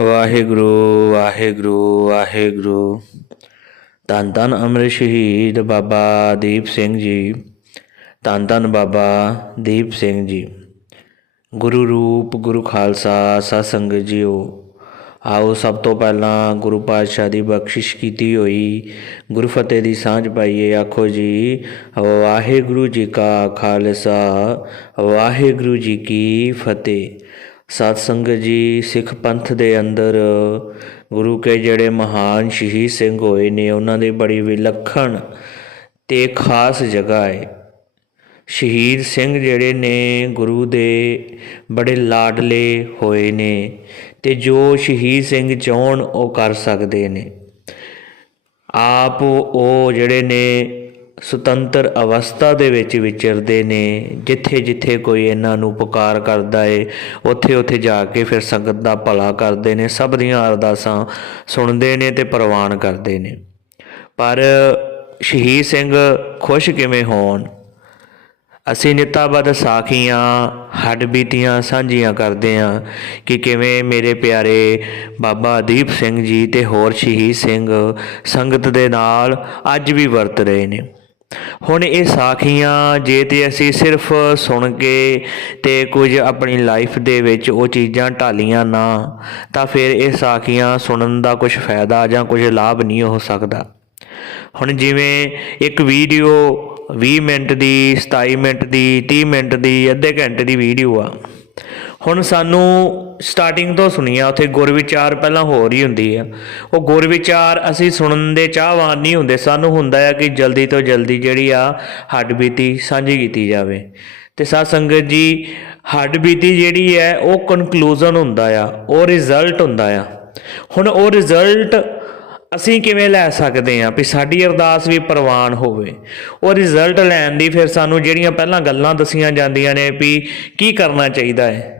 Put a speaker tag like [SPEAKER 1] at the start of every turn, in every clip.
[SPEAKER 1] ਵਾਹਿਗੁਰੂ ਵਾਹਿਗੁਰੂ ਵਾਹਿਗੁਰੂ ਧੰਨ ਧੰਨ ਅਮਰ ਸ਼ਹੀਦ ਬਾਬਾ ਦੀਪ ਸਿੰਘ ਜੀ ਧੰਨ ਧੰਨ ਬਾਬਾ ਦੀਪ ਸਿੰਘ ਜੀ ਗੁਰੂ ਰੂਪ ਗੁਰੂ ਖਾਲਸਾ ਸਤ ਸੰਗਤ ਜੀਓ ਆਓ ਸਭ ਤੋਂ ਪਹਿਲਾਂ ਗੁਰੂ ਪਾਤਸ਼ਾਹ ਦੀ ਬਖਸ਼ਿਸ਼ ਕੀਤੀ ਹੋਈ ਗੁਰੂ ਫਤਿਹ ਦੀ ਸਾਂਝ ਪਾਈਏ ਆਖੋ ਜੀ ਵਾਹਿਗੁਰੂ ਜੀ ਕਾ ਖਾਲਸਾ ਵਾਹਿਗੁਰੂ ਜੀ ਕੀ ਫਤਿਹ ਸਤ ਸੰਗਤ ਜੀ, ਸਿੱਖ ਪੰਥ ਦੇ ਅੰਦਰ ਗੁਰੂ ਕੇ ਜਿਹੜੇ ਮਹਾਨ ਸ਼ਹੀਦ ਸਿੰਘ ਹੋਏ ਨੇ, ਉਹਨਾਂ ਦੀ ਬੜੀ ਵਿਲੱਖਣ ਤੇ ਖਾਸ ਜਗ੍ਹਾ ਹੈ। ਸ਼ਹੀਦ ਸਿੰਘ ਜਿਹੜੇ ਨੇ, ਗੁਰੂ ਦੇ ਬੜੇ ਲਾਡਲੇ ਹੋਏ ਨੇ ਤੇ ਜੋ ਸ਼ਹੀਦ ਸਿੰਘ ਚਾਹਣ ਉਹ ਕਰ ਸਕਦੇ ਨੇ। ਆਪ ਉਹ ਜਿਹੜੇ ਨੇ ਸੁਤੰਤਰ ਅਵਸਥਾ ਦੇ ਵਿੱਚ ਵਿਚਰਦੇ ਨੇ, ਜਿੱਥੇ ਜਿੱਥੇ ਕੋਈ ਇਹਨਾਂ ਨੂੰ ਪੁਕਾਰ ਕਰਦਾ ਏ, ਉੱਥੇ ਉੱਥੇ ਜਾ ਕੇ ਫਿਰ ਸੰਗਤ ਦਾ ਭਲਾ ਕਰਦੇ ਨੇ, ਸਭ ਦੀਆਂ ਅਰਦਾਸਾਂ ਸੁਣਦੇ ਨੇ ਤੇ ਪ੍ਰਵਾਨ ਕਰਦੇ ਨੇ। ਪਰ ਸ਼ਹੀਦ ਸਿੰਘ ਖੁਸ਼ ਕਿਵੇਂ ਹੋਣ? ਅਸੀਂ ਨਿਤਾਬਦ ਸਾਖੀਆਂ ਹੱਡ ਬੀਤੀਆਂ ਸਾਂਝੀਆਂ ਕਰਦੇ ਹਾਂ ਕਿ ਕਿਵੇਂ ਮੇਰੇ ਪਿਆਰੇ ਬਾਬਾ ਦੀਪ ਸਿੰਘ ਜੀ ਤੇ ਹੋਰ ਸ਼ਹੀਦ ਸਿੰਘ ਸੰਗਤ ਦੇ ਨਾਲ ਅੱਜ ਵੀ ਵਰਤ ਰਹੇ ਨੇ। ਹੁਣ ਇਹ ਸਾਖੀਆਂ ਜੇ ਤੇ ਅਸੀਂ ਸਿਰਫ ਸੁਣ ਕੇ ਤੇ ਕੁਝ ਆਪਣੀ ਲਾਈਫ ਦੇ ਵਿੱਚ ਉਹ ਚੀਜ਼ਾਂ ਢਾਲੀਆਂ ਨਾ, ਤਾਂ ਫਿਰ ਇਹ ਸਾਖੀਆਂ ਸੁਣਨ ਦਾ ਕੁਝ ਫਾਇਦਾ ਜਾਂ ਕੁਝ ਲਾਭ ਨਹੀਂ ਹੋ ਸਕਦਾ। ਹੁਣ ਜਿਵੇਂ ਇੱਕ ਵੀਡੀਓ 20 ਮਿੰਟ ਦੀ 27 ਮਿੰਟ ਦੀ 30 ਮਿੰਟ ਦੀ, ਅੱਧੇ ਘੰਟੇ ਦੀ ਵੀਡੀਓ ਆ। ਹੁਣ ਸਾਨੂੰ ਸਟਾਰਟਿੰਗ ਤੋਂ ਸੁਣੀਆ ਉੱਥੇ ਗੁਰਵਿਚਾਰ ਪਹਿਲਾਂ ਹੋਰ ਹੀ ਹੁੰਦੀ ਆ। ਉਹ ਗੁਰ ਵਿਚਾਰ ਅਸੀਂ ਸੁਣਨ ਦੇ ਚਾਹਵਾਨ ਨਹੀਂ ਹੁੰਦੇ, ਸਾਨੂੰ ਹੁੰਦਾ ਆ ਕਿ ਜਲਦੀ ਤੋਂ ਜਲਦੀ ਜਿਹੜੀ ਆ ਹੱਡ ਬੀਤੀ ਸਾਂਝੀ ਕੀਤੀ ਜਾਵੇ। ਤੇ ਸਾਧ ਸੰਗਤ ਜੀ, ਹੱਡ ਬੀਤੀ ਜਿਹੜੀ ਹੈ, ਉਹ ਕਨਕਲੂਜਨ ਹੁੰਦਾ ਆ, ਉਹ ਰਿਜ਼ਲਟ ਹੁੰਦਾ ਆ। ਹੁਣ ਉਹ ਰਿਜ਼ਲਟ ਅਸੀਂ ਕਿਵੇਂ ਲੈ ਸਕਦੇ ਹਾਂ ਵੀ ਸਾਡੀ ਅਰਦਾਸ ਵੀ ਪ੍ਰਵਾਨ ਹੋਵੇ? ਉਹ ਰਿਜ਼ਲਟ ਲੈਣ ਦੀ ਫਿਰ ਸਾਨੂੰ ਜਿਹੜੀਆਂ ਪਹਿਲਾਂ ਗੱਲਾਂ ਦਸੀਆਂ ਜਾਂਦੀਆਂ ਨੇ ਵੀ ਕੀ ਕਰਨਾ ਚਾਹੀਦਾ ਹੈ?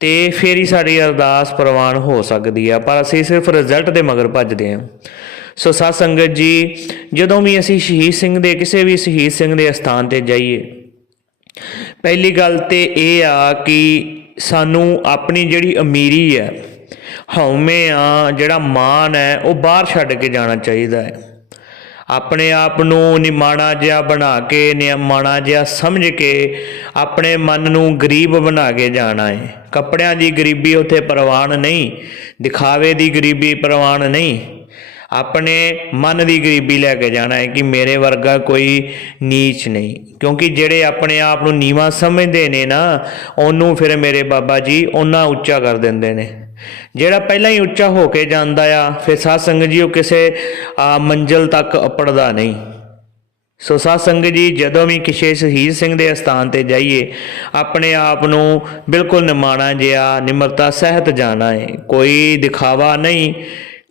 [SPEAKER 1] ਤੇ ਫੇਰ ਹੀ ਸਾਡੀ ਅਰਦਾਸ ਪ੍ਰਵਾਨ ਹੋ ਸਕਦੀ ਆ, ਪਰ ਅਸੀਂ ਸਿਰਫ ਰਿਜ਼ਲਟ ਦੇ ਮਗਰ ਭੱਜਦੇ ਹਾਂ। ਸੋ ਸਾਧ ਸੰਗਤ ਜੀ, ਜਦੋਂ ਵੀ ਅਸੀਂ ਸ਼ਹੀਦ ਸਿੰਘ ਦੇ, ਕਿਸੇ ਵੀ ਸ਼ਹੀਦ ਸਿੰਘ ਦੇ ਸਥਾਨ ਤੇ ਜਾਈਏ, ਪਹਿਲੀ ਗੱਲ ਤੇ ਇਹ ਆ ਕਿ ਸਾਨੂੰ ਆਪਣੀ ਜਿਹੜੀ ਅਮੀਰੀ ਹੈ, ਹਉਮੈ ਆ, ਜਿਹੜਾ ਮਾਨ ਹੈ, ਉਹ ਬਾਹਰ ਛੱਡ ਕੇ ਜਾਣਾ ਚਾਹੀਦਾ ਹੈ। ਆਪਣੇ ਆਪ ਨੂੰ ਨਿਮਾਣਾ ਜਿਹਾ ਬਣਾ ਕੇ, ਨਿਮਾਣਾ ਜਿਹਾ ਸਮਝ ਕੇ ਆਪਣੇ ਮਨ ਨੂੰ ਗਰੀਬ ਬਣਾ ਕੇ ਜਾਣਾ ਹੈ ਕੱਪੜਿਆਂ ਦੀ ਗਰੀਬੀ ਉੱਥੇ ਪ੍ਰਵਾਨ ਨਹੀਂ, ਦਿਖਾਵੇ ਦੀ ਗਰੀਬੀ ਪ੍ਰਵਾਨ ਨਹੀਂ। ਆਪਣੇ ਮਨ ਦੀ ਗਰੀਬੀ ਲੈ ਕੇ ਜਾਣਾ ਹੈ ਕਿ ਮੇਰੇ ਵਰਗਾ ਕੋਈ ਨੀਚ ਨਹੀਂ। ਕਿਉਂਕਿ ਜਿਹੜੇ ਆਪਣੇ ਆਪ ਨੂੰ ਨੀਵਾ ਸਮਝਦੇ ਨੇ ਨਾ, ਉਹਨੂੰ ਫਿਰ ਮੇਰੇ ਬਾਬਾ ਜੀ ਉਹਨਾਂ ਉੱਚਾ ਕਰ ਦਿੰਦੇ ਨੇ। ਜਿਹੜਾ ਪਹਿਲਾਂ ਹੀ ਉੱਚਾ ਹੋ ਕੇ ਜਾਂਦਾ ਆ ਫਿਰ ਸਾਧ ਸੰਗਤ ਜੀ ਉਹ ਕਿਸੇ ਆ, ਮੰਜ਼ਲ ਤੱਕ ਅਪੜਦਾ ਨਹੀਂ। ਸੋ ਸਾਧ ਸੰਗਤ ਜੀ ਜਦੋਂ ਵੀ ਕਿਸੇ ਸ਼ਹੀਦ ਸਿੰਘ ਦੇ ਅਸਥਾਨ ਤੇ ਜਾਈਏ ਆਪਣੇ ਆਪ ਨੂੰ ਬਿਲਕੁਲ ਨਿਮਾਣਾ ਜਿਹਾ ਨਿਮਰਤਾ ਸਹਿਤ ਜਾਣਾ ਹੈ ਕੋਈ ਦਿਖਾਵਾ ਨਹੀਂ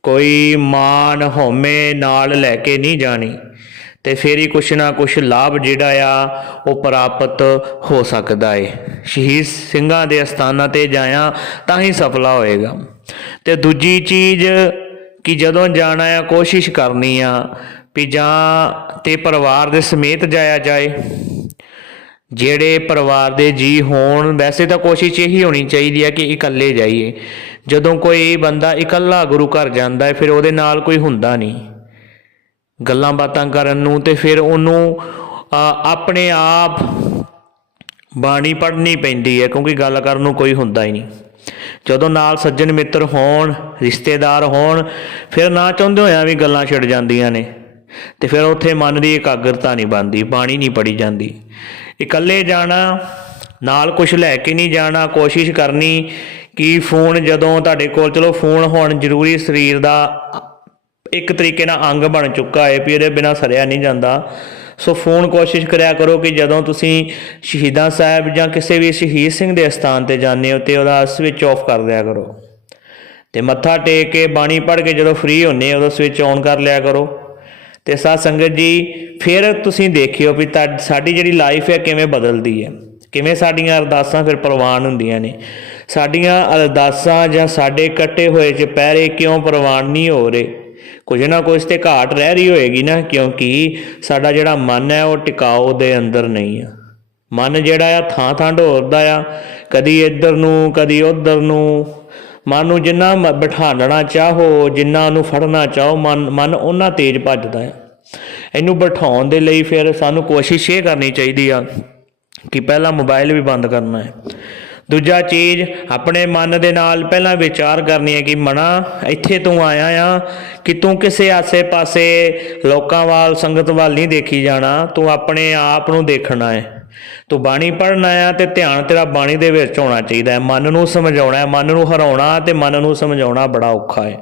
[SPEAKER 1] ਕੋਈ ਮਾਨ ਹਉਮੈ ਨਾਲ ਲੈ ਕੇ ਨਹੀਂ ਜਾਣੀ। ਤੇ ਫੇਰ ਹੀ ਕੁਛ ਨਾ ਕੁਛ ਲਾਭ ਜਿਹੜਾ ਆ, ਉਹ ਪ੍ਰਾਪਤ ਹੋ ਸਕਦਾ ਹੈ ਸ਼ਹੀਦ ਸਿੰਘਾਂ ਦੇ ਅਸਥਾਨਾਂ ਤੇ ਜਾਇਆ ਤਾਂ ਹੀ ਸਫਲਾ ਹੋਏਗਾ। ਤੇ ਦੂਜੀ ਚੀਜ਼ ਕਿ ਜਦੋਂ ਜਾਣਾ ਆ, ਕੋਸ਼ਿਸ਼ ਕਰਨੀ ਆ ਵੀ ਜਾਂ ਤੇ ਪਰਿਵਾਰ ਦੇ ਸਮੇਤ ਜਾਇਆ ਜਾਏ। ਜਿਹੜੇ ਪਰਿਵਾਰ ਦੇ ਜੀ ਹੋਣ, ਵੈਸੇ ਤਾਂ ਕੋਸ਼ਿਸ਼ ਇਹੀ ਹੋਣੀ ਚਾਹੀਦੀ ਹੈ ਕਿ ਇਕੱਲੇ ਜਾਈਏ। ਜਦੋਂ ਕੋਈ ਬੰਦਾ ਇਕੱਲਾ ਗੁਰੂ ਘਰ ਜਾਂਦਾ ਹੈ ਫਿਰ ਉਹਦੇ ਨਾਲ ਕੋਈ ਹੁੰਦਾ ਨਹੀਂ। ਗੱਲਾਂ ਬਾਤਾਂ ਕਰਨ ਨੂੰ ਤੇ ਫਿਰ ਉਹਨੂੰ ਆਪਣੇ ਆਪ ਬਾਣੀ ਪੜ੍ਹਨੀ ਪੈਂਦੀ ਹੈ, ਕਿਉਂਕਿ ਗੱਲ ਕਰਨ ਨੂੰ ਕੋਈ ਹੁੰਦਾ ਹੀ ਨਹੀਂ। ਜਦੋਂ ਨਾਲ ਸੱਜਣ ਮਿੱਤਰ ਹੋਣ, ਰਿਸ਼ਤੇਦਾਰ ਹੋਣ, ਫਿਰ ਨਾ ਚਾਹੁੰਦੇ ਹੋਇਆਂ ਵੀ ਗੱਲਾਂ ਛਿੜ ਜਾਂਦੀਆਂ ਨੇ। ਤੇ ਫਿਰ ਉੱਥੇ ਮਨ ਦੀ ਇਕਾਗਰਤਾ ਨਹੀਂ ਬਣਦੀ, ਬਾਣੀ ਨਹੀਂ ਪੜੀ ਜਾਂਦੀ। ਇਕੱਲੇ ਜਾਣਾ, ਨਾਲ ਕੁਝ ਲੈ ਕੇ ਨਹੀਂ ਜਾਣਾ, ਕੋਸ਼ਿਸ਼ ਕਰਨੀ ਕਿ ਫੋਨ ਜਦੋਂ ਤੁਹਾਡੇ ਕੋਲ, ਚਲੋ ਫੋਨ ਹੋਣ ਜ਼ਰੂਰੀ ਸਰੀਰ ਦਾ ਇੱਕ ਤਰੀਕੇ ਨਾਲ ਅੰਗ ਬਣ ਚੁੱਕਾ ਹੈ ਵੀ ਇਹਦੇ ਬਿਨਾ ਸਰਿਆ ਨਹੀਂ ਜਾਂਦਾ। ਸੋ ਫੋਨ ਕੋਸ਼ਿਸ਼ ਕਰਿਆ ਕਰੋ ਕਿ ਜਦੋਂ ਤੁਸੀਂ ਸ਼ਹੀਦਾਂ ਸਾਹਿਬ ਜਾਂ ਕਿਸੇ ਵੀ ਸ਼ਹੀਦ ਸਿੰਘ ਦੇ ਸਥਾਨ ਤੇ ਜਾਂਦੇ ਹੋ ਤੇ ਉਹਦਾ ਸਵਿਚ ਆਫ ਕਰ ਦਿਆ ਕਰੋ। ਤੇ ਮੱਥਾ ਟੇਕ ਕੇ ਬਾਣੀ ਪੜ੍ਹ ਕੇ ਜਦੋਂ ਫ੍ਰੀ ਹੁੰਨੇ ਉਦੋਂ ਸਵਿਚ ਔਨ ਕਰ ਲਿਆ ਕਰੋ। ਤੇ ਸਾਧ ਸੰਗਤ ਜੀ, ਫਿਰ ਤੁਸੀਂ ਦੇਖਿਓ ਵੀ ਤੁਹਾ- ਸਾਡੀ ਜਿਹੜੀ ਲਾਈਫ ਹੈ ਕਿਵੇਂ ਬਦਲਦੀ ਹੈ। ਕਿਵੇਂ ਸਾਡੀਆਂ ਅਰਦਾਸਾਂ ਫਿਰ ਪ੍ਰਵਾਨ ਹੁੰਦੀਆਂ ਨੇ। ਸਾਡੀਆਂ ਅਰਦਾਸਾਂ ਜਾਂ ਸਾਡੇ ਕੱਟੇ ਹੋਏ ਚੁਪਹਿਰੇ ਕਿਉਂ ਪ੍ਰਵਾਨ ਨਹੀਂ ਹੋ ਰਹੇ? ਕੁਝ ਨਾ ਕੁਝ ਤੇ ਘਾਟ ਰਹਿ ਰਹੀ ਹੋਏਗੀ ਨਾ, ਕਿਉਂਕਿ ਸਾਡਾ ਜਿਹੜਾ ਮਨ ਹੈ ਉਹ ਟਿਕਾਓ ਦੇ ਅੰਦਰ ਨਹੀਂ ਆ। ਮਨ ਜਿਹੜਾ ਆ ਥਾਂ ਥਾਂ ਢੋਰਦਾ ਆ, ਕਦੀ ਇੱਧਰ ਨੂੰ, ਕਦੀ ਉੱਧਰ ਨੂੰ। ਮਨ ਨੂੰ ਜਿੰਨਾ ਮ- ਬਿਠਾਉਣਾ ਚਾਹੋ, ਜਿੰਨਾ ਉਹਨੂੰ ਫੜਨਾ ਚਾਹੋ, ਮਨ ਮਨ ਉਹਨਾਂ ਤੇਜ਼ ਭੱਜਦਾ ਆ। ਇਹਨੂੰ ਬਿਠਾਉਣ ਦੇ ਲਈ ਫਿਰ ਸਾਨੂੰ ਕੋਸ਼ਿਸ਼ ਇਹ ਕਰਨੀ ਚਾਹੀਦੀ ਆ ਕਿ ਪਹਿਲਾਂ ਮੋਬਾਈਲ ਵੀ ਬੰਦ ਕਰਨਾ ਹੈ। ਦੂਜਾ ਚੀਜ਼, ਆਪਣੇ ਮਨ ਦੇ ਨਾਲ ਪਹਿਲਾਂ ਵਿਚਾਰ ਕਰਨੀ ਹੈ ਕਿ ਮਨਾ, ਇੱਥੇ ਤੂੰ ਆਇਆ ਆ ਕਿ ਤੂੰ ਕਿਸੇ ਆਸੇ-ਪਾਸੇ ਲੋਕਾਂ ਵੱਲ, ਸੰਗਤ ਵੱਲ ਨਹੀਂ ਦੇਖੀ ਜਾਣਾ, ਤੂੰ ਆਪਣੇ ਆਪ ਨੂੰ ਦੇਖਣਾ ਹੈ। ਤੂੰ ਬਾਣੀ ਪੜ੍ਹਨਾ ਆ ਤੇ ਧਿਆਨ ਤੇਰਾ ਬਾਣੀ ਦੇ ਵਿੱਚ ਹੋਣਾ ਚਾਹੀਦਾ ਹੈ। ਮਨ ਨੂੰ ਸਮਝਾਉਣਾ ਹੈ, ਮਨ ਨੂੰ ਹਰਾਉਣਾ ਤੇ ਮਨ ਨੂੰ ਸਮਝਾਉਣਾ ਬੜਾ ਔਖਾ ਹੈ।